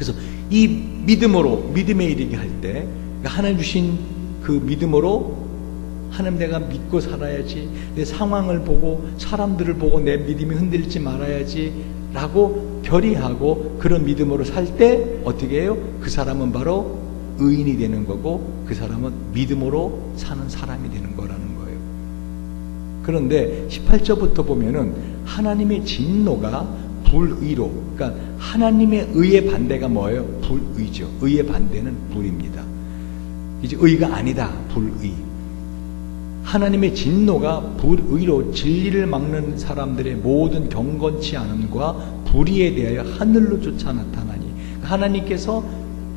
그래서 이 믿음으로, 믿음에 이르게 할 때, 하나님 주신 그 믿음으로 하나님 내가 믿고 살아야지, 내 상황을 보고 사람들을 보고 내 믿음이 흔들리지 말아야지 라고 결의하고 그런 믿음으로 살 때 어떻게 해요? 그 사람은 바로 의인이 되는 거고, 그 사람은 믿음으로 사는 사람이 되는 거라는 거예요. 그런데 18절부터 보면은 하나님의 진노가 불의로, 그러니까 하나님의 의의 반대가 뭐예요? 불의죠. 의의 반대는 불입니다. 이제 의가 아니다, 불의. 하나님의 진노가 불의로 진리를 막는 사람들의 모든 경건치 않음과 불의에 대하여 하늘로 쫓아 나타나니, 하나님께서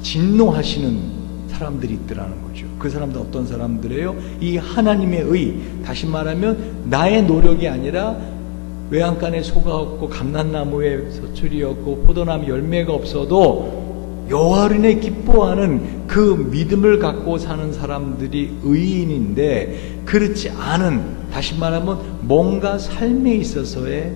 진노하시는 사람들이 있더라는 거죠. 그 사람들 어떤 사람들이에요? 이 하나님의 의, 다시 말하면 나의 노력이 아니라 외양간에 소가 없고 감람나무에 서출이 없고 포도나무 열매가 없어도 여호와를 인해 기뻐하는 그 믿음을 갖고 사는 사람들이 의인인데, 그렇지 않은, 다시 말하면 뭔가 삶에 있어서의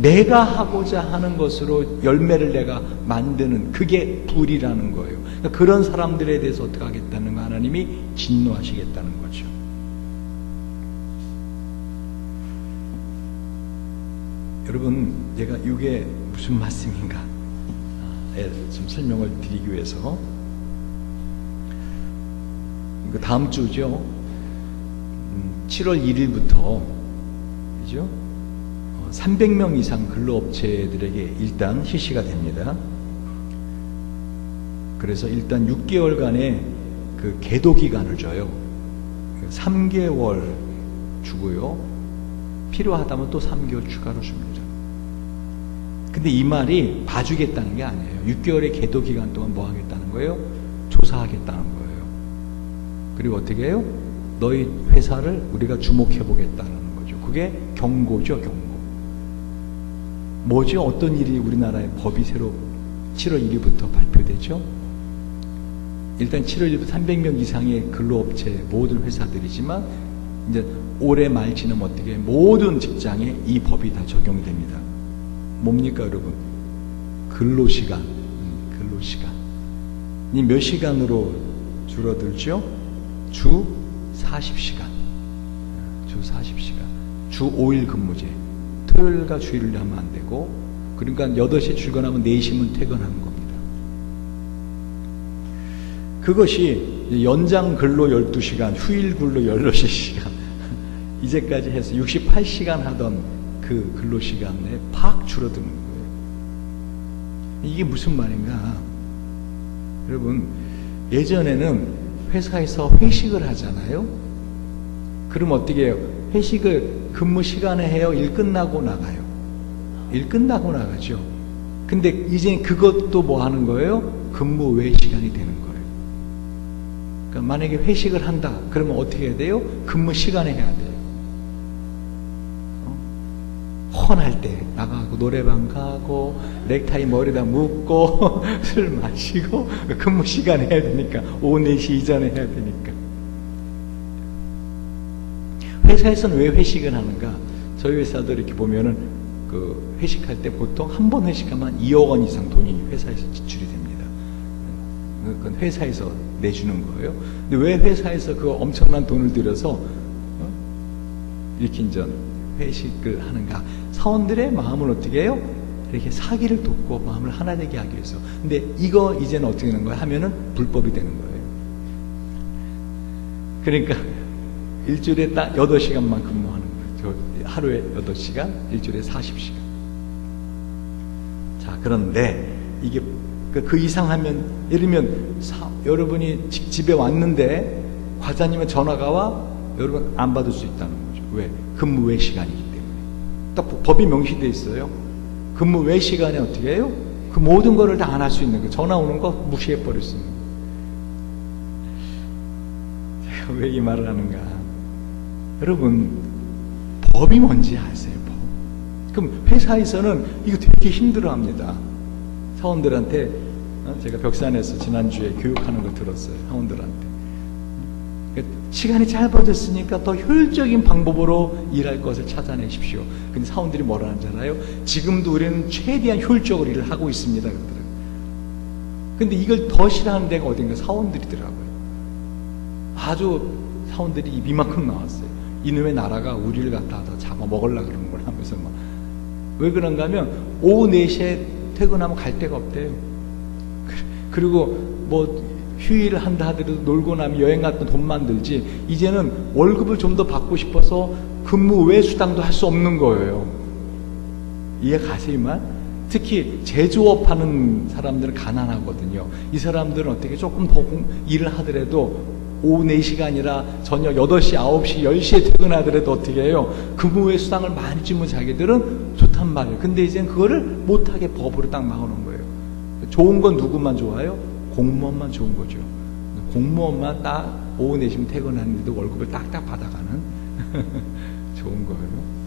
내가 하고자 하는 것으로 열매를 내가 만드는, 그게 불이라는 거예요. 그러니까 그런 사람들에 대해서 어떻게 하겠다는 거, 하나님이 진노하시겠다는 거죠. 여러분, 제가 이게 무슨 말씀인가 좀 설명을 드리기 위해서, 다음 주죠. 7월 1일부터 그죠? 300명 이상 근로업체들에게 일단 실시가 됩니다. 그래서 일단 6개월간의 그 계도 기간을 줘요. 3개월 주고요. 필요하다면 또 3개월 추가로 줍니다. 근데 이 말이 봐주겠다는 게 아니에요. 6개월의 계도 기간 동안 뭐 하겠다는 거예요? 조사하겠다는 거예요. 그리고 어떻게 해요? 너희 회사를 우리가 주목해 보겠다는 거죠. 그게 경고죠, 경고. 뭐죠? 어떤 일이 우리나라의 법이 새로 7월 1일부터 발표되죠? 일단 7월 1일부터 300명 이상의 근로업체 모든 회사들이지만, 이제 올해 말 지나면 어떻게 모든 직장에 이 법이 다 적용이 됩니다. 뭡니까 여러분? 근로시간. 이 몇 시간으로 줄어들죠? 주 40시간. 주 5일 근무제. 토요일과 주일을 하면 안 되고, 그러니까 8시에 출근하면 4시면 퇴근하는 겁니다. 그것이 연장 근로 12시간, 휴일 근로 16시간, 이제까지 해서 68시간 하던 그 근로시간에 팍 줄어드는 거예요. 이게 무슨 말인가? 여러분, 예전에는 회사에서 회식을 하잖아요. 그럼 어떻게 해요? 회식을 근무 시간에 해요? 일 끝나고 나가요? 일 끝나고 나가죠. 근데 이제 그것도 뭐 하는 거예요? 근무 외 시간이 되는 거예요. 그러니까 만약에 회식을 한다, 그러면 어떻게 해야 돼요? 근무 시간에 해야 돼요. 헌할 때 나가고 노래방 가고 넥타이 머리다 묶고 술 마시고 근무 시간에 해야 되니까, 오후 4시 이전에 해야 되니까. 회사에서는 왜 회식을 하는가? 저희 회사도 이렇게 보면은 그 회식할 때 보통 한 번 회식하면 2억 원 이상 돈이 회사에서 지출이 됩니다. 그건 회사에서 내주는 거예요. 근데 왜 회사에서 그 엄청난 돈을 들여서 이렇게 이제 회식을 하는가? 사원들의 마음을 어떻게 해요? 이렇게 사기를 돕고 마음을 하나 되게 하기 위해서. 근데 이거 이제는 어떻게 되는 거예요? 하면은 불법이 되는 거예요. 그러니까 일주일에 딱 8시간만 근무하는 거예요. 하루에 8시간, 일주일에 40시간. 자, 그런데 이게 그 이상 하면, 예를 들면 여러분이 집에 왔는데 과장님의 전화가 와, 여러분 안 받을 수 있다는 거죠. 왜? 근무 외 시간이기 때문에. 딱 법이 명시되어 있어요. 근무 외 시간에 어떻게 해요? 그 모든 거를 다 안 할 수 있는 거예요. 전화 오는 거 무시해 버릴 수 있는 거예요. 제가 왜 이 말을 하는가? 여러분, 법이 뭔지 아세요? 법. 그럼 회사에서는 이거 되게 힘들어합니다. 사원들한테, 제가 벽산에서 지난주에 교육하는 거 들었어요. 사원들한테. 시간이 짧아졌으니까 더 효율적인 방법으로 일할 것을 찾아내십시오. 근데 사원들이 뭐라 하는지 알아요? 지금도 우리는 최대한 효율적으로 일을 하고 있습니다. 그러더라고요. 근데 이걸 더 싫어하는 데가 어딘가 사원들이더라고요. 아주 사원들이 입이만큼 나왔어요. 이놈의 나라가 우리를 갖다 잡아먹으려고 그러는 걸 하면서 막. 왜 그런가 하면 오후 4시에 퇴근하면 갈 데가 없대요. 그리고 뭐 휴일을 한다 하더라도 놀고 나면 여행 갔던 돈 만들지, 이제는 월급을 좀 더 받고 싶어서 근무 외 수당도 할 수 없는 거예요. 이해 가세요만? 특히 제조업 하는 사람들은 가난하거든요. 이 사람들은 어떻게 조금 더 일을 하더라도 오후 4시가 아니라 저녁 8시, 9시, 10시에 퇴근하더라도 어떻게 해요? 근무 외 수당을 많이 주면 자기들은 좋단 말이에요. 근데 이제 그거를 못하게 법으로 딱 막아놓은 거예요. 좋은 건 누구만 좋아요? 공무원만 좋은 거죠. 공무원만 딱 오후 4시면 퇴근하는데도 월급을 딱딱 받아가는 좋은 거예요.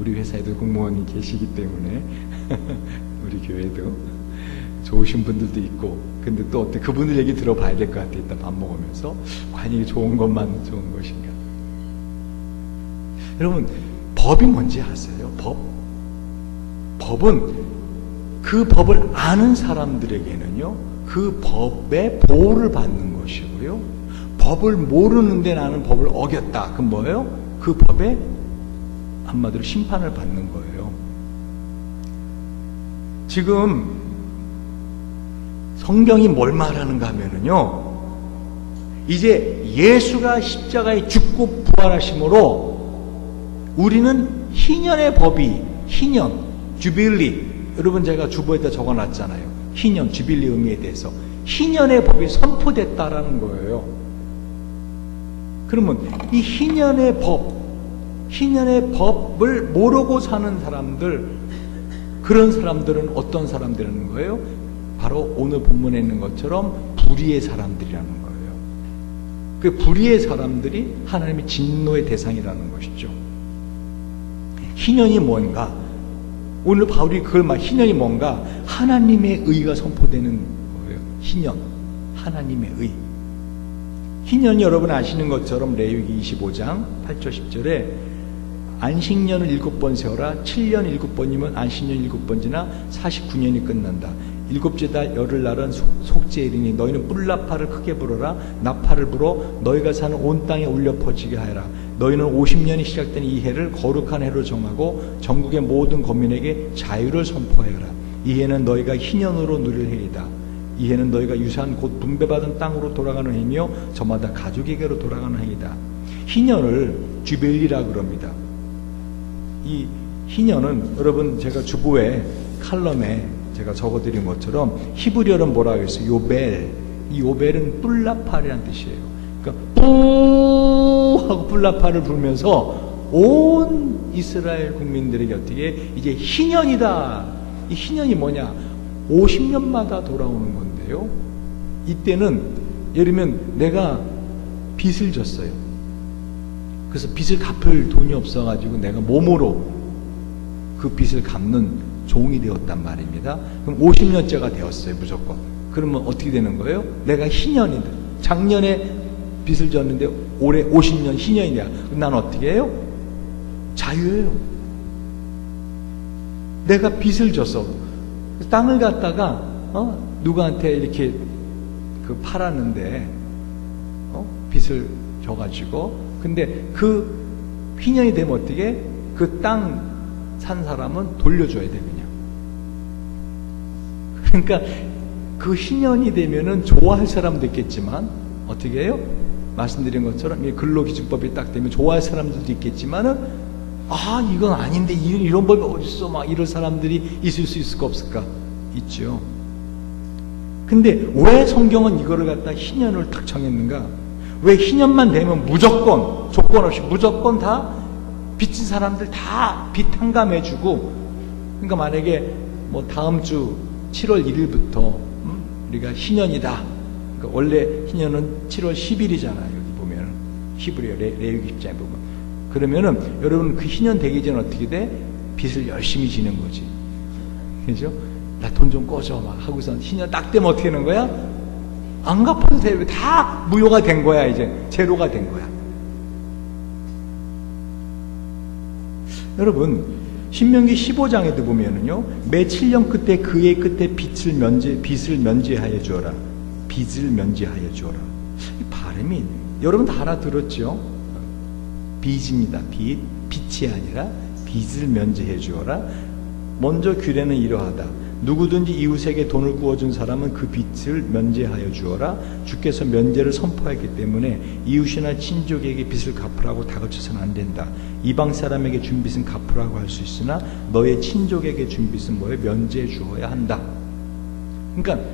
우리 회사에도 공무원이 계시기 때문에 우리 교회도 좋으신 분들도 있고, 근데 또 어때, 그분들 얘기 들어봐야 될 것 같아. 이따 밥 먹으면서 과연 이게 좋은 것만 좋은 것인가. 여러분, 법이 뭔지 아세요? 법은 그 법을 아는 사람들에게는요, 그 법의 보호를 받는 것이고요. 법을 모르는데 나는 법을 어겼다. 그건 뭐예요? 그 법에 한마디로 심판을 받는 거예요. 지금 성경이 뭘 말하는가 하면은요, 이제 예수가 십자가에 죽고 부활하심으로 우리는 희년의 법이, 희년, 주빌리, 여러분 제가 주보에다 적어놨잖아요. 희년, 주빌리 의미에 대해서 희년의 법이 선포됐다라는 거예요. 그러면 이 희년의 법을 모르고 사는 사람들, 그런 사람들은 어떤 사람들이라는 거예요? 바로 오늘 본문에 있는 것처럼 불의의 사람들이라는 거예요. 그 불의의 사람들이 하나님의 진노의 대상이라는 것이죠. 희년이 뭔가? 오늘 바울이 그걸 희년이 뭔가? 하나님의 의가 선포되는 거예요. 희년, 하나님의 의. 희년이 여러분 아시는 것처럼 레위기 25장 8절 10절에 안식년을 7번 세워라. 7년 7번이면 안식년 7번 지나 49년이 끝난다. 일곱째 달 열흘날은 속죄일이니 너희는 뿔나팔을 크게 불어라. 나팔을 불어 너희가 사는 온 땅에 울려 퍼지게 하여라. 너희는 50년이 시작된 이 해를 거룩한 해로 정하고 전국의 모든 거민에게 자유를 선포하여라. 이 해는 너희가 희년으로 누릴 해이다. 이 해는 너희가 유산 곧 분배받은 땅으로 돌아가는 해이며 저마다 가족에게로 돌아가는 해이다. 희년을 주빌리라 그럽니다. 이 희년은 여러분 제가 주보에 칼럼에 제가 적어드린 것처럼 히브리어는 뭐라고 했어요? 요벨. 이 요벨은 뿔나팔이라는 뜻이에요. 그러니까 뿌 하고 뿔나팔을 불면서 온 이스라엘 국민들에게 어떻게 이제 희년이다. 이 희년이 뭐냐? 50년마다 돌아오는 건데요. 이때는 예를 들면 내가 빚을 졌어요. 그래서 빚을 갚을 돈이 없어가지고 내가 몸으로 그 빚을 갚는 종이 되었단 말입니다. 그럼 50년째가 되었어요, 무조건. 그러면 어떻게 되는 거예요? 내가 희년이다. 작년에 빚을 졌는데 올해 50년 희년이냐? 그럼 난 어떻게 해요? 자유예요. 내가 빚을 졌어. 땅을 갖다가 누구한테 이렇게 팔았는데 빚을 져가지고, 근데 그 희년이 되면 어떻게? 그 땅 산 사람은 돌려줘야 돼, 그냥. 그러니까 그 희년이 되면은 좋아할 사람도 있겠지만 어떻게 해요? 말씀드린 것처럼 이 근로기준법이 딱 되면 좋아할 사람들도 있겠지만은 이건 아닌데 이런 법이 어딨어 막 이럴 사람들이 있을 수 있을까 없을까? 있죠. 근데 왜 성경은 이거를 갖다 희년을 딱 정했는가? 왜 희년만 되면 무조건 조건 없이 무조건 다 빚진 사람들 다 빚 탕감해주고, 그러니까 만약에 뭐 다음 주 7월 1일부터 우리가 희년이다. 그러니까 원래 희년은 7월 10일이잖아요. 여기 보면 히브리어 레위기 10장에 보면. 그러면은 여러분 그 희년 되기 전에 어떻게 돼? 빚을 열심히 지는 거지. 그죠? 나 돈 좀 꺼줘 막 하고서 희년 딱 되면 어떻게 하는 거야? 안 갚아도 돼. 다 무효가 된 거야. 이제 제로가 된 거야. 여러분, 신명기 15장에도 보면은요, 매 7년 끝에 그의 끝에 빚을 면제하여 주어라. 빚을 면제하여 주어라. 이 발음이 여러분 다 알아들었죠? 빚입니다. 빚이 아니라 빚을 면제해 주어라. 먼저 규례는 이러하다. 누구든지 이웃에게 돈을 구워준 사람은 그 빚을 면제하여 주어라. 주께서 면제를 선포했기 때문에 이웃이나 친족에게 빚을 갚으라고 다그쳐서는 안 된다. 이방 사람에게 준 빚은 갚으라고 할 수 있으나 너의 친족에게 준 빚은 뭐에 면제해 주어야 한다. 그러니까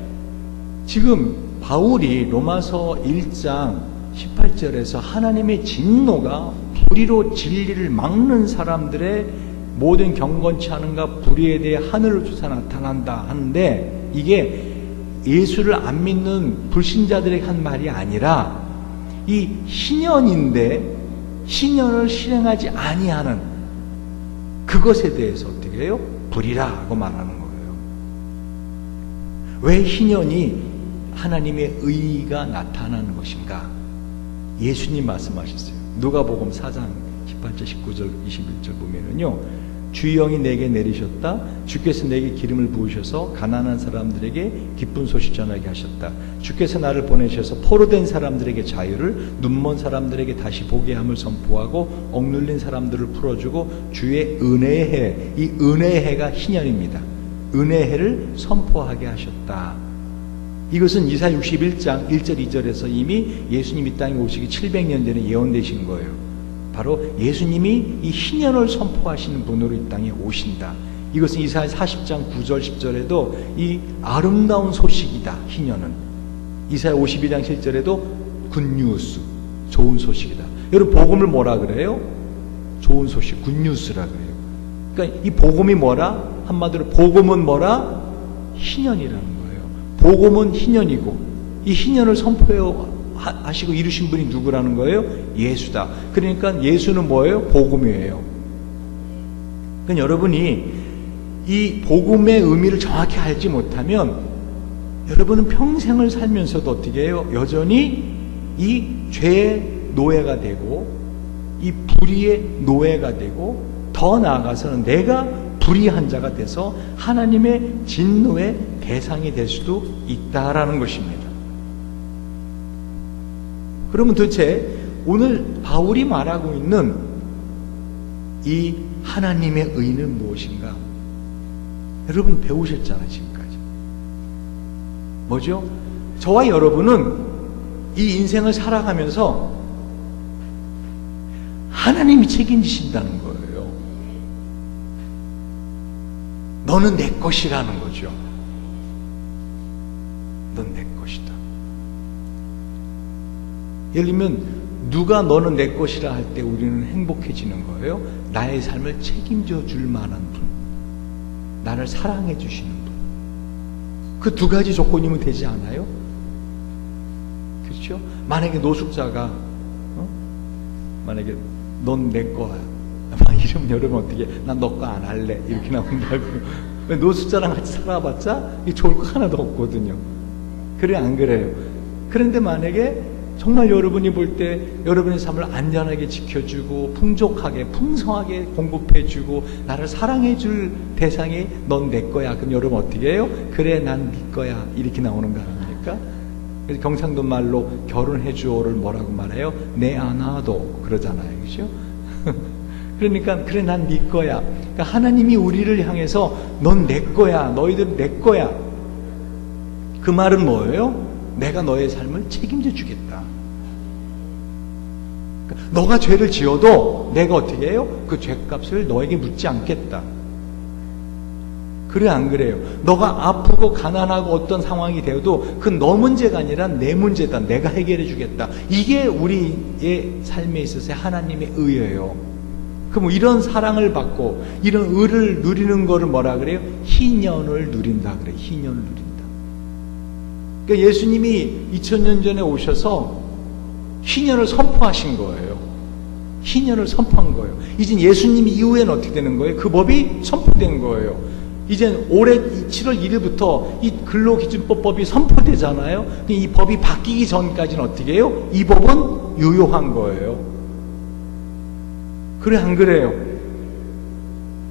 지금 바울이 로마서 1장 18절에서 하나님의 진노가 불의로 진리를 막는 사람들의 모든 경건치 않은가 불의에 대해 하늘로조차 나타난다 하는데, 이게 예수를 안 믿는 불신자들에게 한 말이 아니라 이 신년인데 신년을 실행하지 아니하는 그것에 대해서 어떻게 해요? 불의라고 말하는 거예요. 왜 신년이 하나님의 의가 나타나는 것인가? 예수님 말씀하셨어요. 누가복음 4장 18절 19절 21절 보면은요, 주의 영이 내게 내리셨다. 주께서 내게 기름을 부으셔서 가난한 사람들에게 기쁜 소식 전하게 하셨다. 주께서 나를 보내셔서 포로된 사람들에게 자유를, 눈먼 사람들에게 다시 보게 함을 선포하고 억눌린 사람들을 풀어주고 주의 은혜의 해, 이 은혜의 해가 신년입니다. 은혜의 해를 선포하게 하셨다. 이것은 이사야 61장 1절 2절에서 이미 예수님 이 땅에 오시기 700년 전에 예언되신 거예요. 바로 예수님이 이 신년을 선포하시는 분으로 이 땅에 오신다. 이것은 이사야 40장 9절 10절에도 이 아름다운 소식이다. 신년은 이사야 52장 7절에도 굿뉴스, 좋은 소식이다. 여러분 복음을 뭐라 그래요? 좋은 소식, 굿뉴스라 그래요. 그러니까 이 복음이 뭐라? 한마디로 복음은 뭐라? 신년이라는 거예요. 복음은 신년이고 이 신년을 선포하시고 이루신 분이 누구라는 거예요? 예수다. 그러니까 예수는 뭐예요? 복음이에요. 그러니까 여러분이 이 복음의 의미를 정확히 알지 못하면 여러분은 평생을 살면서도 어떻게 해요? 여전히 이 죄의 노예가 되고 이 불의의 노예가 되고 더 나아가서는 내가 불의한 자가 돼서 하나님의 진노의 대상이 될 수도 있다라는 것입니다. 그러면 도대체 오늘 바울이 말하고 있는 이 하나님의 의는 무엇인가? 여러분 배우셨잖아요, 지금까지. 뭐죠? 저와 여러분은 이 인생을 살아가면서 하나님이 책임지신다는 거예요. 너는 내 것이라는 거죠. 넌 내 것이다. 예를 들면 누가 너는 내 것이라 할 때 우리는 행복해지는 거예요. 나의 삶을 책임져 줄 만한 분, 나를 사랑해 주시는 분. 그 두 가지 조건이면 되지 않아요? 그렇죠? 만약에 노숙자가 만약에 넌 내 거야 이러면 여러분 어떻게, 난 너 거 안 할래 이렇게 나온다고. 노숙자랑 같이 살아봤자 좋을 거 하나도 없거든요. 그래 안 그래요? 그런데 만약에 정말 여러분이 볼 때 여러분의 삶을 안전하게 지켜주고 풍족하게 풍성하게 공급해주고 나를 사랑해줄 대상이 넌 내 거야. 그럼 여러분 어떻게 해요? 그래 난 네 거야 이렇게 나오는 거 아닙니까? 그래서 경상도 말로 결혼해줘를 뭐라고 말해요? 내 아나도 그러잖아요. 그렇죠? 그러니까 그래 난 네 거야. 그러니까 하나님이 우리를 향해서 넌 내 거야. 너희들 내 거야. 그 말은 뭐예요? 내가 너의 삶을 책임져 주겠다. 너가 죄를 지어도 내가 어떻게 해요? 그 죄값을 너에게 묻지 않겠다. 그래 안 그래요? 너가 아프고 가난하고 어떤 상황이 되어도 그 너 문제가 아니라 내 문제다. 내가 해결해 주겠다. 이게 우리의 삶에 있어서 하나님의 의예요. 그럼 이런 사랑을 받고 이런 의를 누리는 거를 뭐라 그래요? 희년을 누린다 그래요. 희년을 누린다. 그러니까 예수님이 2000년 전에 오셔서 희년을 선포하신 거예요. 희년을 선포한 거예요. 이젠 예수님 이후에는 어떻게 되는 거예요? 그 법이 선포된 거예요. 이젠 올해 7월 1일부터 이 근로기준법이 선포되잖아요. 이 법이 바뀌기 전까지는 어떻게 해요? 이 법은 유효한 거예요. 그래 안 그래요?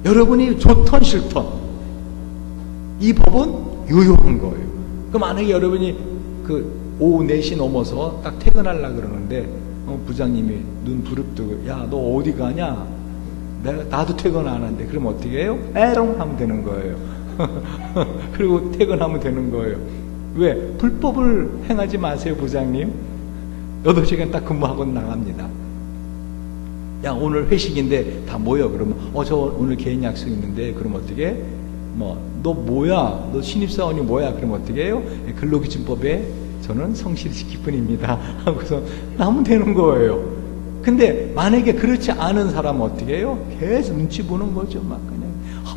여러분이 좋던 싫던 이 법은 유효한 거예요. 그럼 만약에 여러분이 오후 4시 넘어서 딱 퇴근하려고 그러는데 부장님이 눈 부릅뜨고 야, 너 어디 가냐? 나도 퇴근 안 하는데 그럼 어떻게 해요? 에롱 하면 되는 거예요. 그리고 퇴근하면 되는 거예요. 왜? 불법을 행하지 마세요, 부장님. 8시간 딱 근무하고 나갑니다. 야, 오늘 회식인데 다 모여. 그러면 저 오늘 개인 약속 있는데 그럼 어떻게 해? 너 뭐야? 너 신입사원이 뭐야? 그럼 어떻게 해요? 근로기준법에 저는 성실히 지킬 뿐입니다. 하고서 나면 되는 거예요. 근데 만약에 그렇지 않은 사람은 어떻게 해요? 계속 눈치 보는 거죠. 막 그냥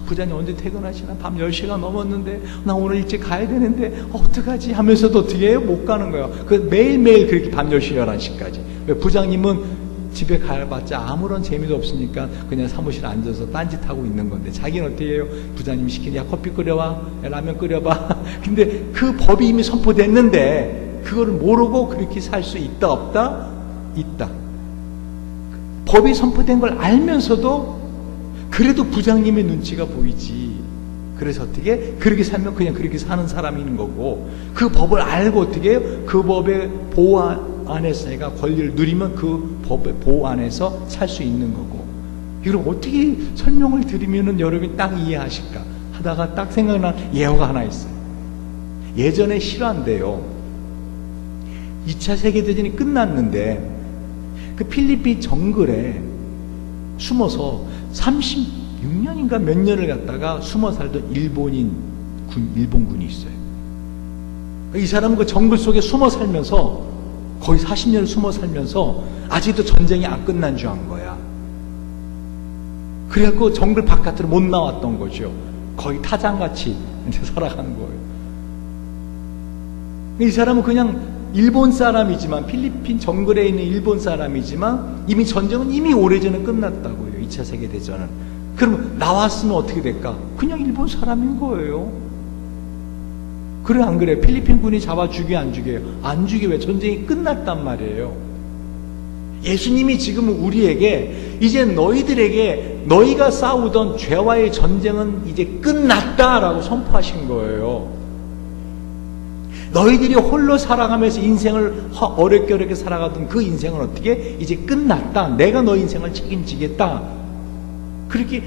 부장님 언제 퇴근하시나? 밤 10시가 넘었는데 나 오늘 일찍 가야 되는데 어떡하지? 하면서도 어떻게 해요? 못 가는 거예요. 매일매일 그렇게 밤 10시, 11시까지. 왜? 부장님은 집에 가봤자 아무런 재미도 없으니까 그냥 사무실에 앉아서 딴짓하고 있는 건데 자기는 어떻게 해요? 부장님이 시키니 야, 커피 끓여와, 야, 라면 끓여봐. 근데 그 법이 이미 선포됐는데 그거를 모르고 그렇게 살 수 있다 없다? 있다. 법이 선포된 걸 알면서도 그래도 부장님의 눈치가 보이지. 그래서 어떻게? 그렇게 살면 그냥 그렇게 사는 사람인 거고, 그 법을 알고 어떻게 해요? 그 법의 보호 안에서 내가 권리를 누리면 그 법의 보호 안에서 살 수 있는 거고. 이걸 어떻게 설명을 드리면은 여러분이 딱 이해하실까 하다가 딱 생각난 예화가 하나 있어요. 예전에 실화인데요. 2차 세계대전이 끝났는데 그 필리핀 정글에 숨어서 36년인가 몇 년을 갔다가 숨어 살던 일본군이 있어요. 이 사람은 그 정글 속에 숨어 살면서 거의 40년을 숨어 살면서 아직도 전쟁이 안 끝난 줄 안 거야. 그래갖고 정글 바깥으로 못 나왔던 거죠. 거의 타장같이 이제 살아가는 거예요. 이 사람은 그냥 일본 사람이지만, 필리핀 정글에 있는 일본 사람이지만 이미 전쟁은 이미 오래전에 끝났다고요. 2차 세계대전은. 그럼 나왔으면 어떻게 될까? 그냥 일본 사람인 거예요. 그래 안 그래? 필리핀 군이 잡아 죽여 안 죽여요? 안 죽여. 왜? 전쟁이 끝났단 말이에요. 예수님이 지금 우리에게 이제 너희들에게 너희가 싸우던 죄와의 전쟁은 이제 끝났다라고 선포하신 거예요. 너희들이 홀로 살아가면서 인생을 어렵게 어렵게 살아가던 그 인생은 어떻게? 이제 끝났다. 내가 너 인생을 책임지겠다. 그렇게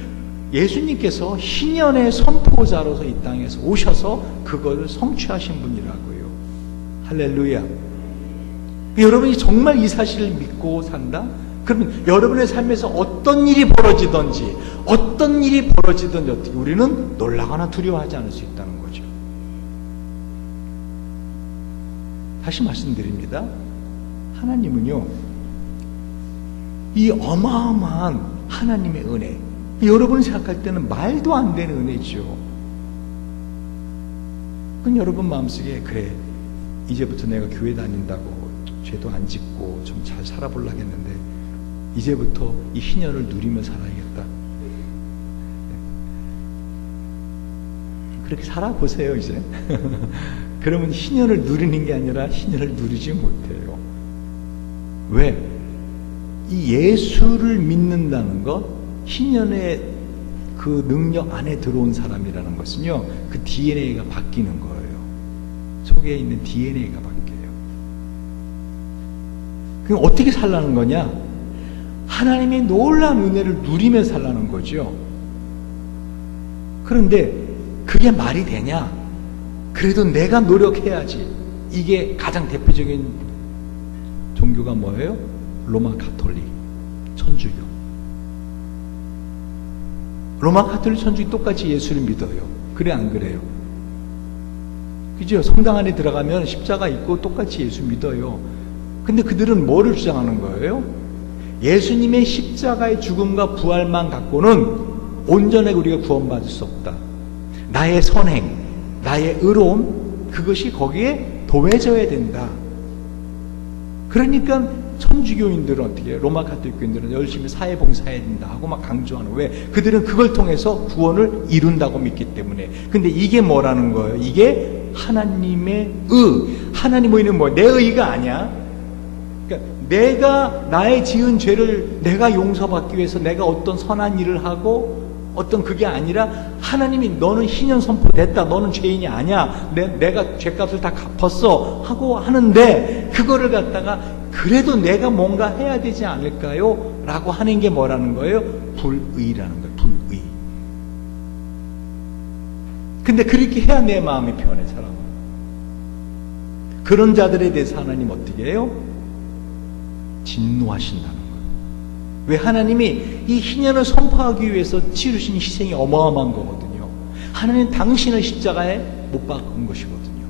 예수님께서 신년의 선포자로서 이 땅에서 오셔서 그것을 성취하신 분이라고요. 할렐루야. 여러분이 정말 이 사실을 믿고 산다? 그러면 여러분의 삶에서 어떤 일이 벌어지든지 어떻게 우리는 놀라거나 두려워하지 않을 수 있다는 거죠. 다시 말씀드립니다. 하나님은요, 이 어마어마한 하나님의 은혜, 여러분이 생각할 때는 말도 안 되는 은혜죠. 그럼 여러분 마음속에 그래, 이제부터 내가 교회 다닌다고 죄도 안 짓고 좀 잘 살아보려고 했는데 이제부터 이 희년을 누리며 살아야겠다. 그렇게 살아보세요 이제. 그러면 희년을 누리는 게 아니라 희년을 누리지 못해요. 왜? 이 예수를 믿는다는 것, 희년의 그 능력 안에 들어온 사람이라는 것은요, 그 DNA가 바뀌는 거예요. 속에 있는 DNA가 바뀌어요. 그럼 어떻게 살라는 거냐? 하나님의 놀라운 은혜를 누리며 살라는 거죠. 그런데 그게 말이 되냐? 그래도 내가 노력해야지. 이게 가장 대표적인 종교가 뭐예요? 로마 가톨릭, 천주교. 로마 가톨릭, 천주교 똑같이 예수를 믿어요. 그래 안 그래요? 그죠? 성당 안에 들어가면 십자가 있고 똑같이 예수 믿어요. 근데 그들은 뭐를 주장하는 거예요? 예수님의 십자가의 죽음과 부활만 갖고는 온전하게 우리가 구원받을 수 없다. 나의 선행, 나의 의로움, 그것이 거기에 더해져야 된다. 그러니까 천주교인들은 어떻게 해요? 로마 가톨릭교인들은 열심히 사회봉사해야 된다 하고 막 강조하는. 왜? 그들은 그걸 통해서 구원을 이룬다고 믿기 때문에. 근데 이게 뭐라는 거예요? 이게 하나님의 하나님 의는 뭐? 내 의가 아니야. 그러니까 내가 나의 지은 죄를 내가 용서받기 위해서 내가 어떤 선한 일을 하고 어떤 그게 아니라 하나님이 너는 희년 선포됐다. 너는 죄인이 아니야. 내가 죄값을 다 갚았어. 하고 하는데 그거를 갖다가 그래도 내가 뭔가 해야 되지 않을까요? 라고 하는 게 뭐라는 거예요? 불의라는 거예요. 불의. 근데 그렇게 해야 내 마음이 편해, 사람은. 그런 자들에 대해서 하나님 어떻게 해요? 진노하신다는 거예요. 왜? 하나님이 이 희년을 선포하기 위해서 치르신 희생이 어마어마한 거거든요. 하나님 당신을 십자가에 못 박은 것이거든요.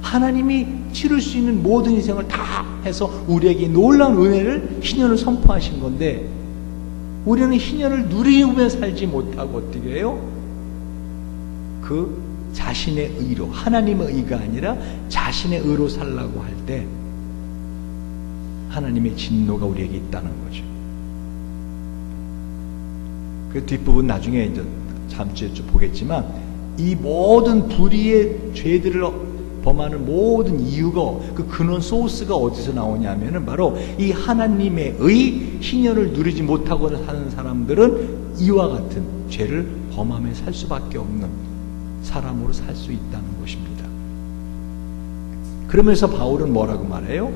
하나님이 치를 수 있는 모든 희생을 다 해서 우리에게 놀라운 은혜를, 희년을 선포하신 건데 우리는 희년을 누리며 살지 못하고 어떻게 해요? 그 자신의 의로, 하나님의 의가 아니라 자신의 의로 살라고 할 때 하나님의 진노가 우리에게 있다는 거죠. 그 뒷부분 나중에 이제 다음 주에 좀 보겠지만, 이 모든 불의의 죄들을 범하는 모든 이유가, 그 근원 소스가 어디서 나오냐면은 바로 이 하나님의 의, 희년을 누리지 못하고 사는 사람들은 이와 같은 죄를 범하며 살 수밖에 없는 사람으로 살 수 있다는 것입니다. 그러면서 바울은 뭐라고 말해요?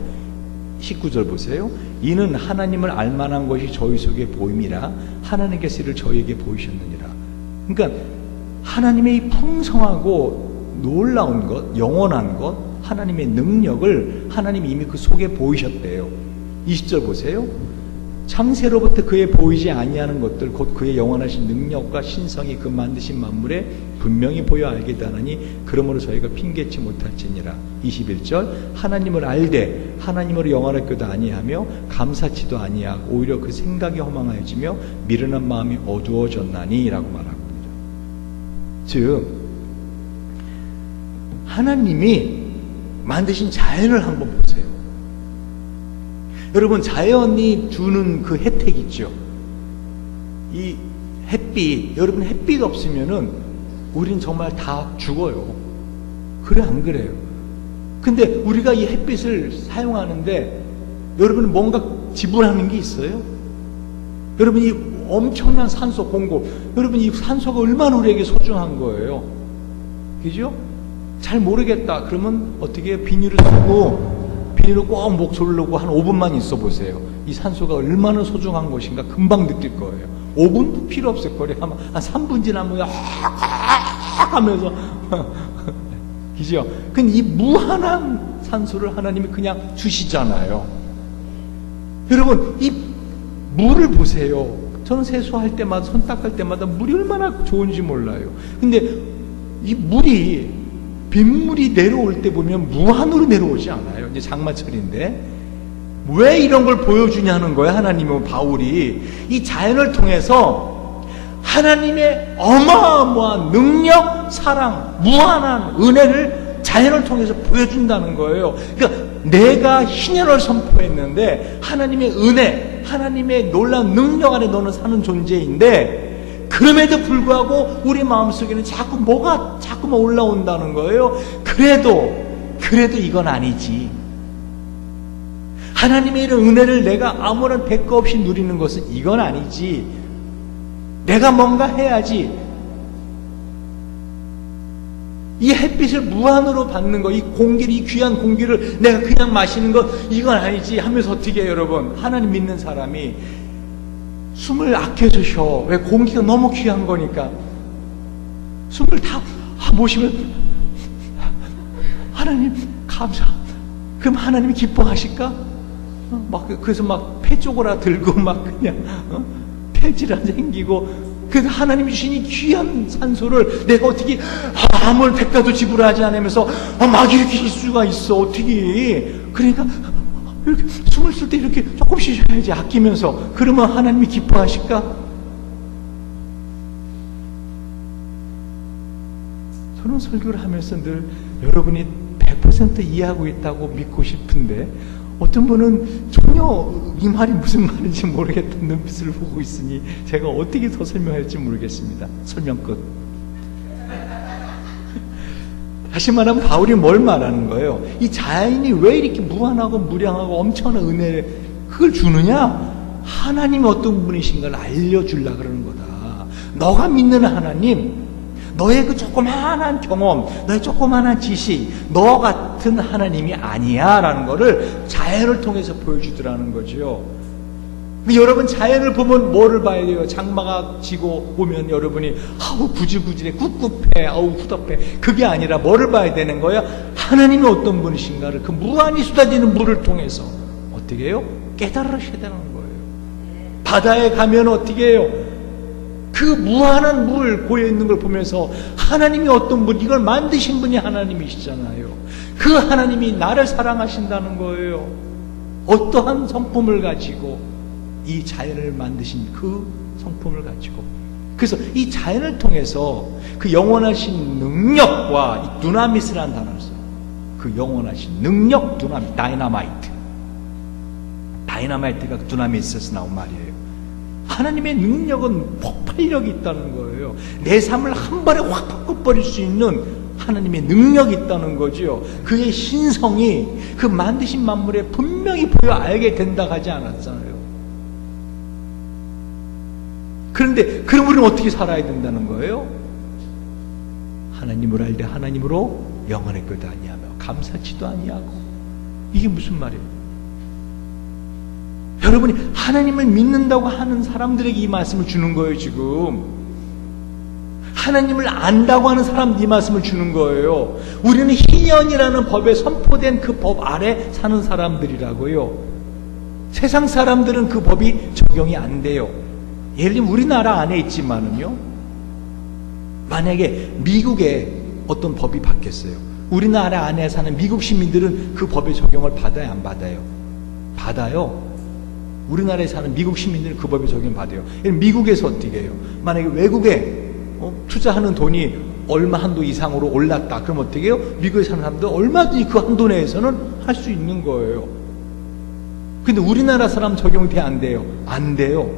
19절 보세요. 이는 하나님을 알만한 것이 저희 속에 보임이라 하나님께서 이를 저희에게 보이셨느니라. 그러니까 하나님의 이 풍성하고 놀라운 것, 영원한 것, 하나님의 능력을 하나님이 이미 그 속에 보이셨대요. 20절 보세요. 창세로부터 그의 보이지 아니하는 것들 곧 그의 영원하신 능력과 신성이 그 만드신 만물에 분명히 보여 알게 되나니 그러므로 저희가 핑계치 못할지니라. 21절 하나님을 알되 하나님으로 영원하게도 아니하며 감사치도 아니하고 오히려 그 생각이 허망해지며 미련한 마음이 어두워졌나니 라고 말합니다. 즉 하나님이 만드신 자연을 한번 보세요. 여러분, 자연이 주는 그 혜택 있죠. 이 햇빛, 여러분 햇빛 없으면은 우린 정말 다 죽어요. 그래 안 그래요? 근데 우리가 이 햇빛을 사용하는데 여러분 뭔가 지불하는 게 있어요? 여러분 이 엄청난 산소 공급, 여러분 이 산소가 얼마나 우리에게 소중한 거예요. 그죠? 잘 모르겠다 그러면 어떻게 해요? 비닐을 쓰고 비닐을 꼭 목 조르고 한 5분만 있어 보세요. 이 산소가 얼마나 소중한 것인가 금방 느낄 거예요. 5분도 필요 없을 거예요. 한 3분 지나면 하면서 그죠? 근데 이 무한한 산소를 하나님이 그냥 주시잖아요. 여러분 이 물을 보세요. 저는 세수할 때마다 손 닦을 때마다 물이 얼마나 좋은지 몰라요. 근데 이 물이 빗물이 내려올 때 보면 무한으로 내려오지 않아요. 이제 장마철인데 왜 이런 걸 보여주냐는 거예요. 하나님은 바울이 이 자연을 통해서 하나님의 어마어마한 능력, 사랑, 무한한 은혜를 자연을 통해서 보여준다는 거예요. 그러니까 내가 희년을 선포했는데 하나님의 은혜, 하나님의 놀라운 능력 안에 너는 사는 존재인데 그럼에도 불구하고 우리 마음속에는 자꾸만 올라온다는 거예요. 그래도 이건 아니지. 하나님의 이런 은혜를 내가 아무런 대가 없이 누리는 것은 이건 아니지. 내가 뭔가 해야지. 이 햇빛을 무한으로 받는 거, 이 공기를, 이 귀한 공기를 내가 그냥 마시는 거 이건 아니지 하면서 어떻게 해요, 여러분? 하나님 믿는 사람이 숨을 아껴주셔. 왜? 공기가 너무 귀한 거니까. 숨을 다 모시면 하나님 감사합니다. 그럼 하나님이 기뻐하실까? 그래서 막 폐쪽으로 들고 막 그냥 폐질환 생기고, 그래서 하나님이 주신 이 귀한 산소를 내가 어떻게 아무런 대가도 지불하지 않으면서 막 이렇게 쉴 수가 있어. 어떻게? 그러니까 이렇게 숨을 쉴 때 이렇게 조금씩 쉬어야지, 아끼면서. 그러면 하나님이 기뻐하실까? 저는 설교를 하면서 늘 여러분이 100% 이해하고 있다고 믿고 싶은데 어떤 분은 전혀 이 말이 무슨 말인지 모르겠다는 눈빛을 보고 있으니 제가 어떻게 더 설명할지 모르겠습니다. 설명 끝. 다시 말하면 바울이 뭘 말하는 거예요? 이 자연이 왜 이렇게 무한하고 무량하고 엄청난 은혜를 그걸 주느냐? 하나님이 어떤 분이신가를 알려주려고 그러는 거다. 너가 믿는 하나님, 너의 그 조그마한 경험, 너의 조그마한 지식, 너 같은 하나님이 아니야 라는 거를 자연을 통해서 보여주더라는 거죠. 여러분, 자연을 보면 뭐를 봐야 돼요? 장마가 지고 오면 여러분이 아우 구질구질해, 꿉꿉해, 아우 후덥해. 그게 아니라 뭐를 봐야 되는 거야? 하나님이 어떤 분이신가를 그 무한히 쏟아지는 물을 통해서 어떻게 해요? 깨달으셔야 되는 거예요. 바다에 가면 어떻게 해요? 그 무한한 물 고여있는 걸 보면서 하나님이 어떤 분, 이걸 만드신 분이 하나님이시잖아요. 그 하나님이 나를 사랑하신다는 거예요. 어떠한 성품을 가지고 이 자연을 만드신 그 성품을 가지고, 그래서 이 자연을 통해서 그 영원하신 능력과 이 두나미스라는 단어를 써요. 그 영원하신 능력, 두나미, 다이나마이트가 두나미스에서 나온 말이에요. 하나님의 능력은 폭발력이 있다는 거예요. 내 삶을 한 번에 확 바꿔버릴 수 있는 하나님의 능력이 있다는 거죠. 그의 신성이 그 만드신 만물에 분명히 보여 알게 된다 하지 않았잖아요. 그런데 그럼 우리는 어떻게 살아야 된다는 거예요? 하나님을 알되 하나님으로 영원의 것도 아니하며 감사치도 아니하고. 이게 무슨 말이에요? 여러분이 하나님을 믿는다고 하는 사람들에게 이 말씀을 주는 거예요. 지금 하나님을 안다고 하는 사람들 이 말씀을 주는 거예요. 우리는 희년이라는 법에 선포된 그 법 아래 사는 사람들이라고요. 세상 사람들은 그 법이 적용이 안 돼요. 예를 들면 우리나라 안에 있지만은요, 만약에 미국에 어떤 법이 바뀌었어요. 우리나라 안에 사는 미국 시민들은 그 법의 적용을 받아요, 안 받아요? 받아요. 우리나라에 사는 미국 시민들은 그 법의 적용을 받아요. 미국에서 어떻게 해요? 만약에 외국에 투자하는 돈이 얼마 한도 이상으로 올랐다, 그럼 어떻게 해요? 미국에 사는 사람들 얼마든지 그 한도 내에서는 할 수 있는 거예요. 근데 우리나라 사람 적용이 돼, 안 돼요? 안 돼요.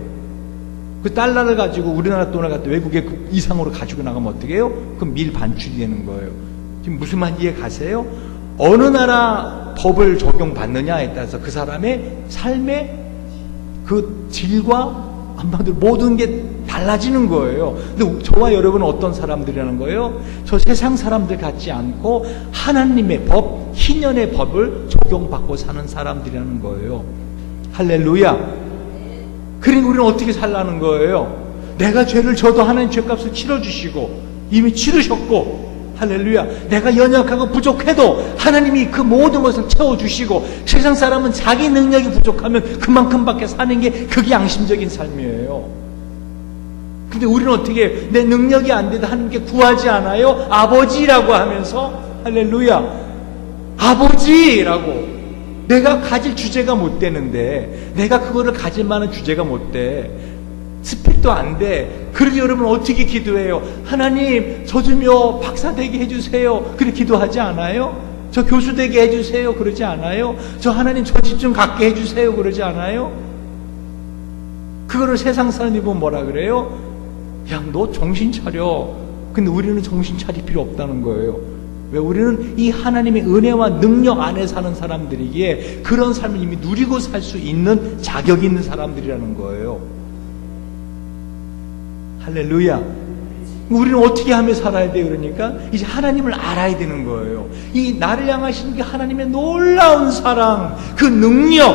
그 달러를 가지고 우리나라 돈을 갖다 외국에 그 이상으로 가지고 나가면 어떻게 해요? 그럼 밀 반출이 되는 거예요. 지금 무슨 말 이해 가세요? 어느 나라 법을 적용받느냐에 따라서 그 사람의 삶의 그 질과 한마디로 모든 게 달라지는 거예요. 근데 저와 여러분은 어떤 사람들이라는 거예요? 저 세상 사람들 같지 않고 하나님의 법, 희년의 법을 적용받고 사는 사람들이라는 거예요. 할렐루야. 그러니까 우리는 어떻게 살라는 거예요? 내가 죄를 져도 하나님 죄값을 치러주시고 이미 치르셨고, 할렐루야. 내가 연약하고 부족해도 하나님이 그 모든 것을 채워주시고, 세상 사람은 자기 능력이 부족하면 그만큼밖에 사는 게 그게 양심적인 삶이에요. 근데 우리는 어떻게 해요? 내 능력이 안 돼도 하나님께 구하지 않아요? 아버지라고 하면서, 할렐루야, 아버지라고. 내가 가질 주제가 못 되는데, 내가 그거를 가질 만한 주제가 못 돼. 스펙도 안 돼. 그러니 여러분 어떻게 기도해요? 하나님, 저 좀요 박사 되게 해주세요. 그렇게 기도하지 않아요? 저 교수 되게 해주세요. 그러지 않아요? 저 하나님 저 집 좀 갖게 해주세요. 그러지 않아요? 그거를 세상 사람이 보면 뭐라 그래요? 야, 너 정신 차려. 근데 우리는 정신 차릴 필요 없다는 거예요. 왜? 우리는 이 하나님의 은혜와 능력 안에 사는 사람들이기에 그런 삶을 이미 누리고 살 수 있는 자격이 있는 사람들이라는 거예요. 할렐루야. 우리는 어떻게 하며 살아야 돼요? 그러니까 이제 하나님을 알아야 되는 거예요. 이 나를 향하신 그 하나님의 놀라운 사랑, 그 능력,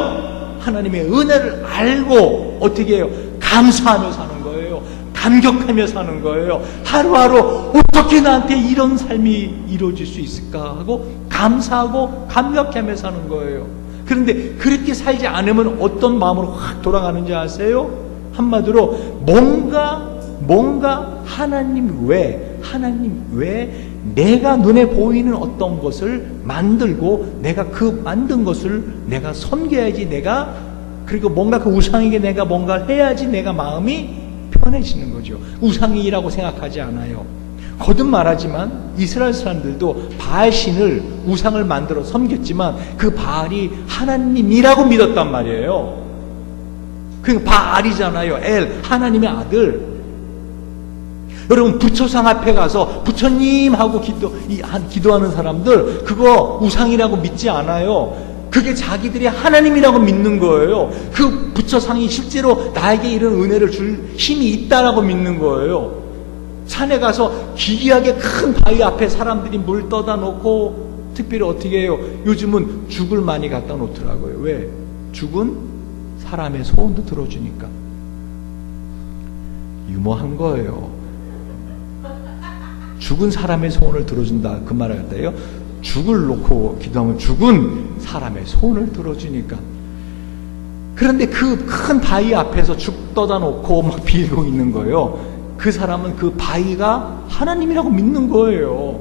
하나님의 은혜를 알고 어떻게 해요? 감사하며 사는 거예요. 감격하며 사는 거예요. 하루하루 어떻게 나한테 이런 삶이 이루어질 수 있을까 하고 감사하고 감격하며 사는 거예요. 그런데 그렇게 살지 않으면 어떤 마음으로 확 돌아가는지 아세요? 한마디로 뭔가 하나님 외 내가 눈에 보이는 어떤 것을 만들고 내가 그 만든 것을 내가 섬겨야지, 내가 그리고 뭔가 그 우상에게 내가 뭔가를 해야지 내가 마음이 편해지는 거죠. 우상이라고 생각하지 않아요. 거듭 말하지만 이스라엘 사람들도 바알신을 우상을 만들어 섬겼지만 그 바알이 하나님이라고 믿었단 말이에요. 그 바알이잖아요. 엘, 하나님의 아들. 여러분 부처상 앞에 가서 부처님 하고 기도하는 사람들 그거 우상이라고 믿지 않아요. 그게 자기들이 하나님이라고 믿는 거예요. 그 부처상이 실제로 나에게 이런 은혜를 줄 힘이 있다라고 믿는 거예요. 산에 가서 기이하게 큰 바위 앞에 사람들이 물 떠다 놓고, 특별히 어떻게 해요? 요즘은 죽을 많이 갖다 놓더라고요. 왜? 죽은 사람의 소원도 들어주니까. 유머한 거예요. 죽은 사람의 소원을 들어준다, 그 말을 갖다 해요. 죽을 놓고 기도하면 죽은 사람의 소원을 들어주니까. 그런데 그 큰 바위 앞에서 죽 떠다 놓고 막 빌고 있는 거예요. 그 사람은 그 바위가 하나님이라고 믿는 거예요.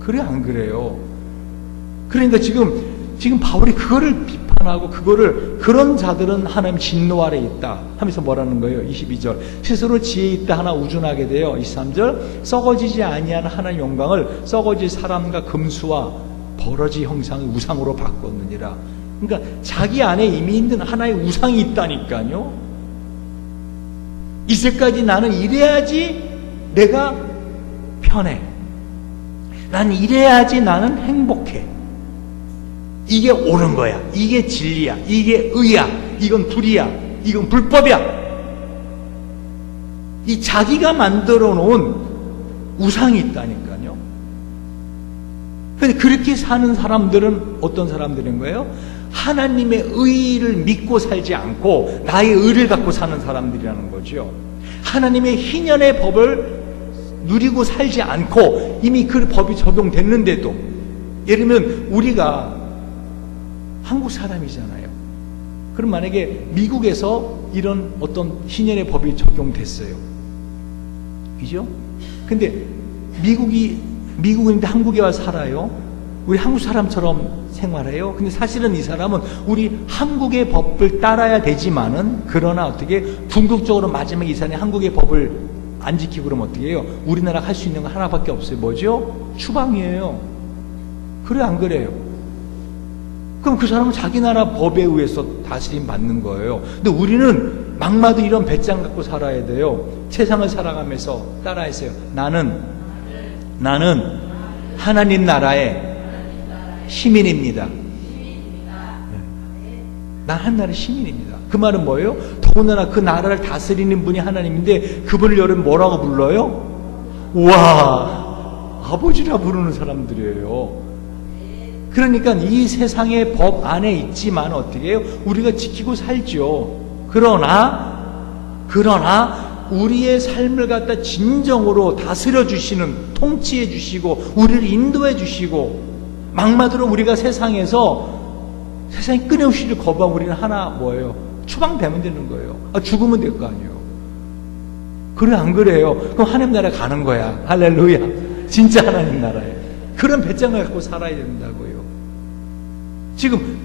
그래 안 그래요? 그러니까 지금 바울이 그거를 비판하고, 그거를, 그런 자들은 하나님 진노 아래 있다 하면서 뭐라는 거예요? 22절. 스스로 지혜 있다 하나 우준하게 되어 23절. 썩어지지 아니한 하나님 영광을 썩어질 사람과 금수와 버러지 형상의 우상으로 바꿨느니라. 그러니까 자기 안에 이미 있는 하나의 우상이 있다니까요. 이제까지 나는 이래야지 내가 편해. 난 이래야지 나는 행복해. 이게 옳은 거야. 이게 진리야. 이게 의야. 이건 불이야. 이건 불법이야. 이 자기가 만들어 놓은 우상이 있다니까요. 그런데 그렇게 사는 사람들은 어떤 사람들인 거예요? 하나님의 의를 믿고 살지 않고 나의 의를 갖고 사는 사람들이라는 거죠. 하나님의 희년의 법을 누리고 살지 않고 이미 그 법이 적용됐는데도, 예를 들면 우리가 한국 사람이잖아요. 그럼 만약에 미국에서 이런 어떤 희년의 법이 적용됐어요. 그죠? 근데 미국인데 한국에 와서 살아요. 우리 한국 사람처럼 생활해요. 근데 사실은 이 사람은 우리 한국의 법을 따라야 되지만은, 그러나 어떻게 궁극적으로 마지막에 이 사람이 한국의 법을 안 지키고 그러면 어떻게 해요? 우리나라가 할 수 있는 거 하나밖에 없어요. 뭐죠? 추방이에요. 그래 안 그래요? 그럼 그 사람은 자기 나라 법에 의해서 다스림 받는 거예요. 근데 우리는 막마도 이런 배짱 갖고 살아야 돼요. 세상을 살아가면서 따라했어요. 나는 하나님 나라의 시민입니다. 난 한 나라의 시민입니다. 그 말은 뭐예요? 더군다나 그 나라를 다스리는 분이 하나님인데, 그분을 여러분 뭐라고 불러요? 와, 아버지라 부르는 사람들이에요. 그러니까 이 세상의 법 안에 있지만 어떻게 해요? 우리가 지키고 살죠. 그러나 우리의 삶을 갖다 진정으로 다스려 주시는, 통치해 주시고 우리를 인도해 주시고, 막마드로 우리가 세상에서 세상이 끊임없이 거부하고 우리는 하나 뭐예요? 추방되면 되는 거예요. 죽으면 될 거 아니에요. 그래 안 그래요? 그럼 하나님 나라에 가는 거야. 할렐루야. 진짜 하나님 나라에. 그런 배짱을 갖고 살아야 된다고요. 지금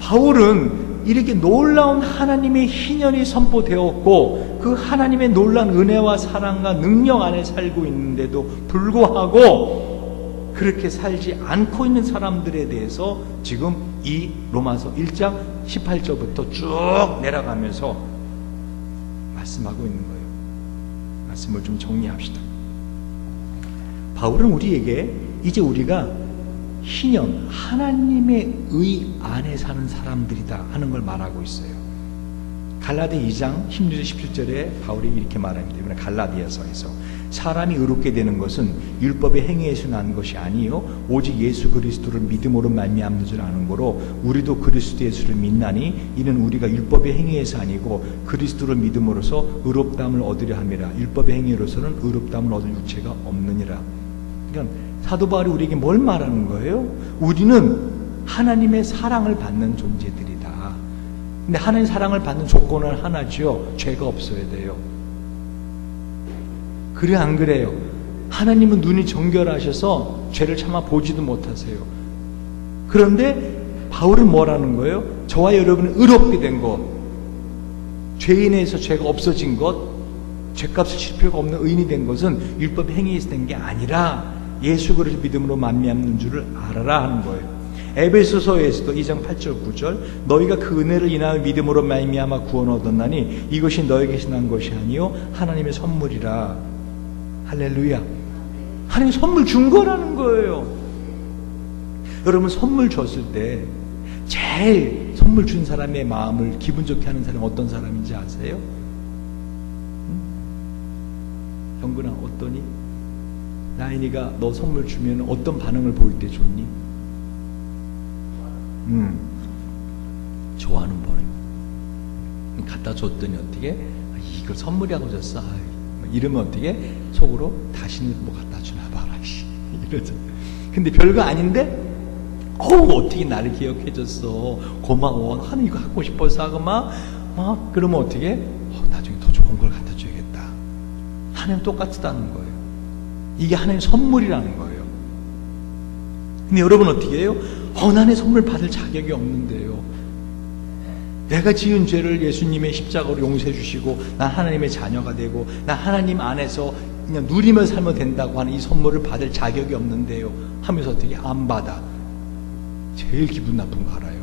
바울은 이렇게 놀라운 하나님의 희년이 선포되었고, 그 하나님의 놀라운 은혜와 사랑과 능력 안에 살고 있는데도 불구하고 그렇게 살지 않고 있는 사람들에 대해서 지금 이 로마서 1장 18절부터 쭉 내려가면서 말씀하고 있는 거예요. 말씀을 좀 정리합시다. 바울은 우리에게 이제 우리가 희년, 하나님의 의 안에 사는 사람들이다 하는 걸 말하고 있어요. 갈라디 2장 16절 17절에 바울이 이렇게 말합니다. 갈라디아서에서 사람이 의롭게 되는 것은 율법의 행위에서 난 것이 아니요 오직 예수 그리스도를 믿음으로 말미암는 줄 아는 거로, 우리도 그리스도 예수를 믿나니 이는 우리가 율법의 행위에서 아니고 그리스도를 믿음으로써 의롭다함을 얻으려 함이라. 율법의 행위로서는 의롭다함을 얻을 유체가 없느니라. 그러니까 사도 바울이 우리에게 뭘 말하는 거예요? 우리는 하나님의 사랑을 받는 존재들이다. 근데 하나님의 사랑을 받는 조건은 하나죠. 죄가 없어야 돼요. 그래 안 그래요? 하나님은 눈이 정결하셔서 죄를 차마 보지도 못하세요. 그런데 바울은 뭐라는 거예요? 저와 여러분은 의롭게 된 것, 죄인에서 죄가 없어진 것, 죄값을 칠 필요가 없는 의인이 된 것은 율법 행위에서 된 게 아니라 예수 그리스도 믿음으로 만미암는 줄을 알아라 하는 거예요. 에베소서에서도 2장 8절 9절 너희가 그 은혜를 인하여 믿음으로 말미암아 구원 얻었나니 이것이 너에게서 난 것이 아니요 하나님의 선물이라. 할렐루야. 하나님 선물 준 거라는 거예요. 여러분 선물 줬을 때 제일 선물 준 사람의 마음을 기분 좋게 하는 사람이 어떤 사람인지 아세요? 영근아, 어떠니? 나인이가 너 선물 주면 어떤 반응을 보일 때 좋니? 좋아하는 반응. 갖다 줬더니 어떻게? 이걸 선물이라고 줬어. 이러면 어떻게? 속으로 다시는 뭐 갖다 주나 봐라. 이러죠. 근데 별거 아닌데, 어떻게 나를 기억해줬어. 고마워. 하는 이거 갖고 싶어서 하고 그러면 어떻게? 나중에 더 좋은 걸 갖다 줘야겠다. 하나님 똑같다는 거예요. 이게 하나님 선물이라는 거예요. 근데 여러분 어떻게 해요? 나는 선물 받을 자격이 없는데요. 내가 지은 죄를 예수님의 십자가로 용서해 주시고 난 하나님의 자녀가 되고 난 하나님 안에서 그냥 누리며 살면 된다고 하는 이 선물을 받을 자격이 없는데요 하면서 어떻게 안 받아. 제일 기분 나쁜 거 알아요?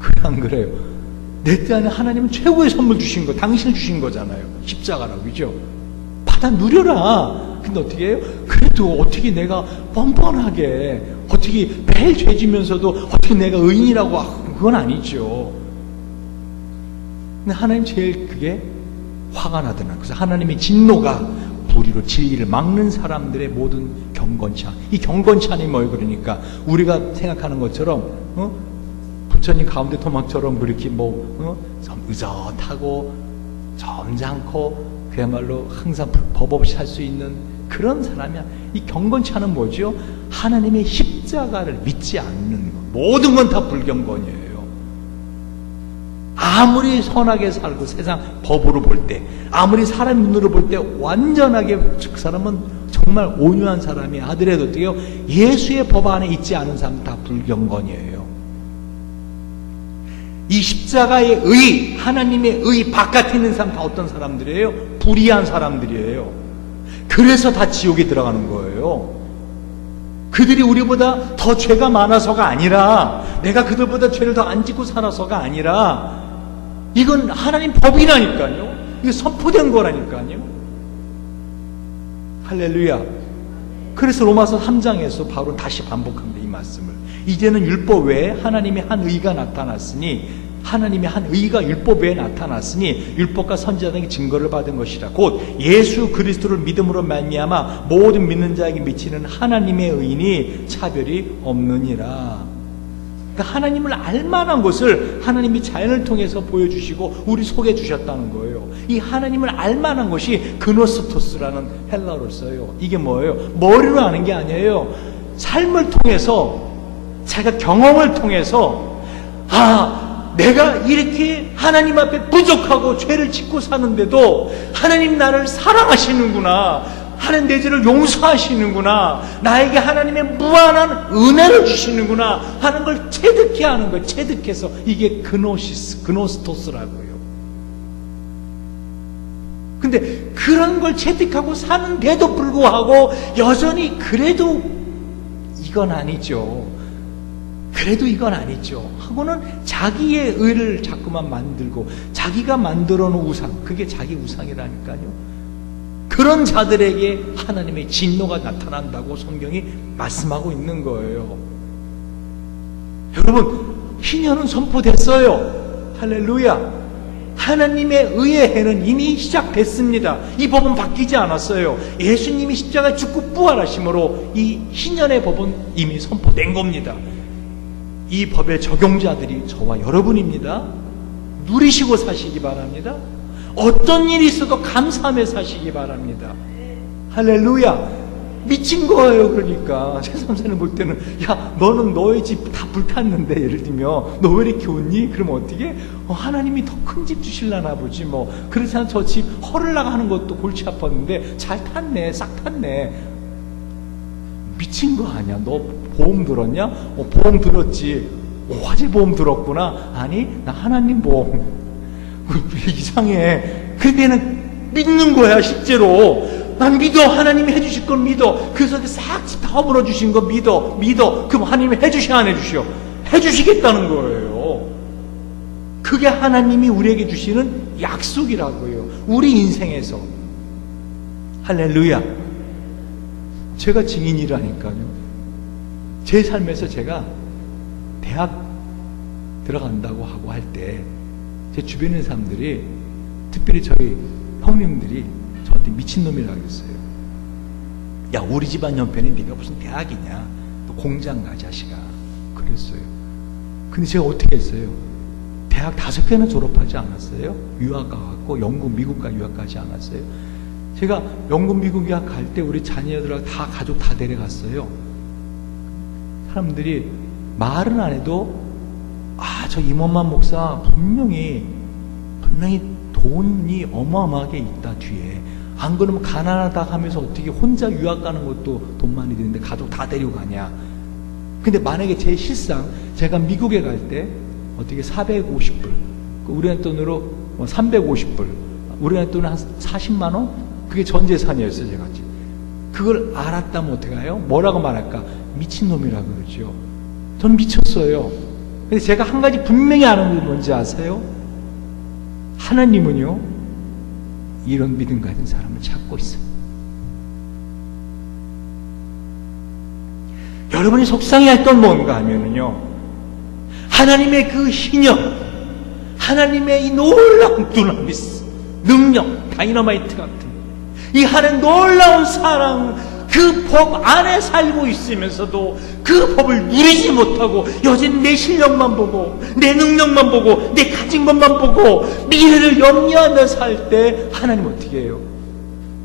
그래 안 그래요? 내 때 안에 하나님은 최고의 선물 주신 거, 당신을 주신 거잖아요. 십자가라고, 그죠? 받아 누려라. 근데 어떻게 해요? 그래도 어떻게 내가 뻔뻔하게 어떻게 매일 죄지면서도 어떻게 내가 의인이라고 그건 아니죠. 근데 하나님 제일 그게 화가 나더라. 그래서 하나님의 진노가 불의로 진리를 막는 사람들의 모든 경건차. 이 경건차는 뭐예요? 그러니까 우리가 생각하는 것처럼 부처님 가운데 토막처럼 이렇게 좀 의젓하고 점잖고 그야말로 항상 법 없이 살 수 있는 그런 사람이야. 이 경건차는 뭐죠? 하나님의 십자가를 믿지 않는 것. 모든 건 다 불경건이에요. 아무리 선하게 살고 세상 법으로 볼 때, 아무리 사람 눈으로 볼 때 완전하게 그 사람은 정말 온유한 사람이 하더라도 어때요? 예수의 법 안에 있지 않은 사람은 다 불경건이에요. 이 십자가의 의, 하나님의 의 바깥에 있는 사람 다 어떤 사람들이에요? 불의한 사람들이에요. 그래서 다 지옥에 들어가는 거예요. 그들이 우리보다 더 죄가 많아서가 아니라, 내가 그들보다 죄를 더 안 짓고 살아서가 아니라, 이건 하나님 법이라니까요. 이게 선포된 거라니까요. 할렐루야. 그래서 로마서 3장에서 바로 다시 반복합니다. 이 말씀을. 이제는 율법 외에 하나님의 한 의가 나타났으니, 하나님의 한 의가 율법 외에 나타났으니 율법과 선지자들에게 증거를 받은 것이라. 곧 예수 그리스도를 믿음으로 말미암아 모든 믿는 자에게 미치는 하나님의 의인이 차별이 없느니라. 그러니까 하나님을 알만한 것을 하나님이 자연을 통해서 보여주시고 우리 속에 주셨다는 거예요. 이 하나님을 알만한 것이 그노스토스라는 헬라어를 써요. 이게 뭐예요? 머리로 아는 게 아니에요. 삶을 통해서, 자기가 경험을 통해서, 내가 이렇게 하나님 앞에 부족하고 죄를 짓고 사는데도 하나님 나를 사랑하시는구나, 하나님 내 죄를 용서하시는구나, 나에게 하나님의 무한한 은혜를 주시는구나 하는 걸 체득해 하는 거예요. 체득해서. 이게 그노스토스라고요. 근데 그런 걸 체득하고 사는데도 불구하고 여전히 그래도 이건 아니죠. 그래도 이건 아니죠 하고는 자기의 의를 자꾸만 만들고 자기가 만들어 놓은 우상, 그게 자기 우상이라니까요. 그런 자들에게 하나님의 진노가 나타난다고 성경이 말씀하고 있는 거예요. 여러분, 희년은 선포됐어요. 할렐루야. 하나님의 의의 해는 이미 시작됐습니다. 이 법은 바뀌지 않았어요. 예수님이 십자가에 죽고 부활하심으로 이 희년의 법은 이미 선포된 겁니다. 이 법의 적용자들이 저와 여러분입니다. 누리시고 사시기 바랍니다. 어떤 일이 있어도 감사하며 사시기 바랍니다. 할렐루야. 미친 거예요. 그러니까 제3세는 볼 때는, 야, 너는 너의 집 다 불탔는데, 예를 들면 너 왜 이렇게 웃니? 그러면 어떻게? 하나님이 더 큰 집 주실라나 보지 뭐. 그렇지 않아 저 집 헐으려고 하는 것도 골치 아팠는데 잘 탔네, 싹 탔네. 미친 거 아니야? 너 보험 들었냐? 보험 들었지. 화재 보험 들었구나. 아니, 나 하나님 보험. 이상해. 그때는 믿는 거야. 실제로 난 믿어. 하나님이 해주실 걸 믿어. 그래서 싹 다 허물어 주신 거 믿어. 그럼 하나님이 해주셔 안 해주셔? 해주시겠다는 거예요. 그게 하나님이 우리에게 주시는 약속이라고요. 우리 인생에서. 할렐루야. 제가 증인이라니까요. 제 삶에서 제가 대학 들어간다고 하고 할 때 제 주변에 있는 사람들이, 특별히 저희 형님들이 저한테 미친놈이라고 했어요. 야, 우리 집안 형편에 네가 무슨 대학이냐, 또 공장 가 자식아, 그랬어요. 근데 제가 어떻게 했어요? 대학 5개나 졸업하지 않았어요? 유학 가갖고 영국, 미국 가 유학 가지 않았어요? 제가 영국, 미국 유학 갈 때 우리 자녀들하고 다 가족 다 데려갔어요. 사람들이 말은 안 해도 저 임원만 목사 분명히 돈이 어마어마하게 있다 뒤에. 안 그러면 가난하다 하면서 어떻게 혼자 유학 가는 것도 돈 많이 드는데 가족 다 데려가냐. 근데 만약에 제 실상 제가 미국에 갈 때 어떻게 450불, 우리나라 돈으로 350불, 우리나라 돈으로 한 40만 원? 그게 전 재산이었어요. 제가 그걸 알았다면 어떻게 해요? 뭐라고 말할까? 미친놈이라고 그러죠. 전 미쳤어요. 근데 제가 한 가지 분명히 아는 게 뭔지 아세요? 하나님은요, 이런 믿음 가진 사람을 찾고 있어요. 여러분이 속상해할 건 뭔가 하면은요, 하나님의 그 신형, 하나님의 이 놀라운 두나미스, 능력, 다이너마이트 같은 이 하나님 놀라운 사랑, 그 법 안에 살고 있으면서도 그 법을 누리지 못하고 여전히 내 실력만 보고 내 능력만 보고 내 가진 것만 보고 미래를 염려하며 살 때 하나님 어떻게 해요?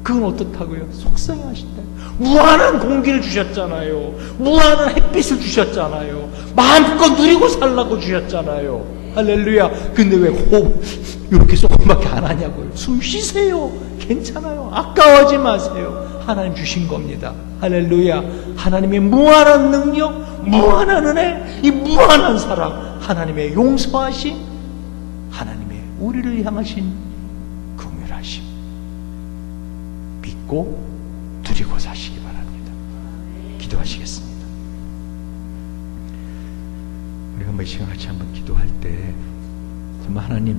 그건 어떻다고요? 속상해 하신다. 무한한 공기를 주셨잖아요. 무한한 햇빛을 주셨잖아요. 마음껏 누리고 살라고 주셨잖아요. 할렐루야. 근데 왜 호흡 이렇게 조금밖에 안 하냐고요? 숨 쉬세요. 괜찮아요. 아까워하지 마세요. 하나님 주신 겁니다. 할렐루야. 하나님의 무한한 능력, 무한한 은혜, 이 무한한 사랑, 하나님의 용서하심, 하나님의 우리를 향하신 긍휼하심 믿고 누리고 사시기 바랍니다. 기도하시겠습니다. 우리가 이 시간 같이 한번 기도할 때 정말 하나님,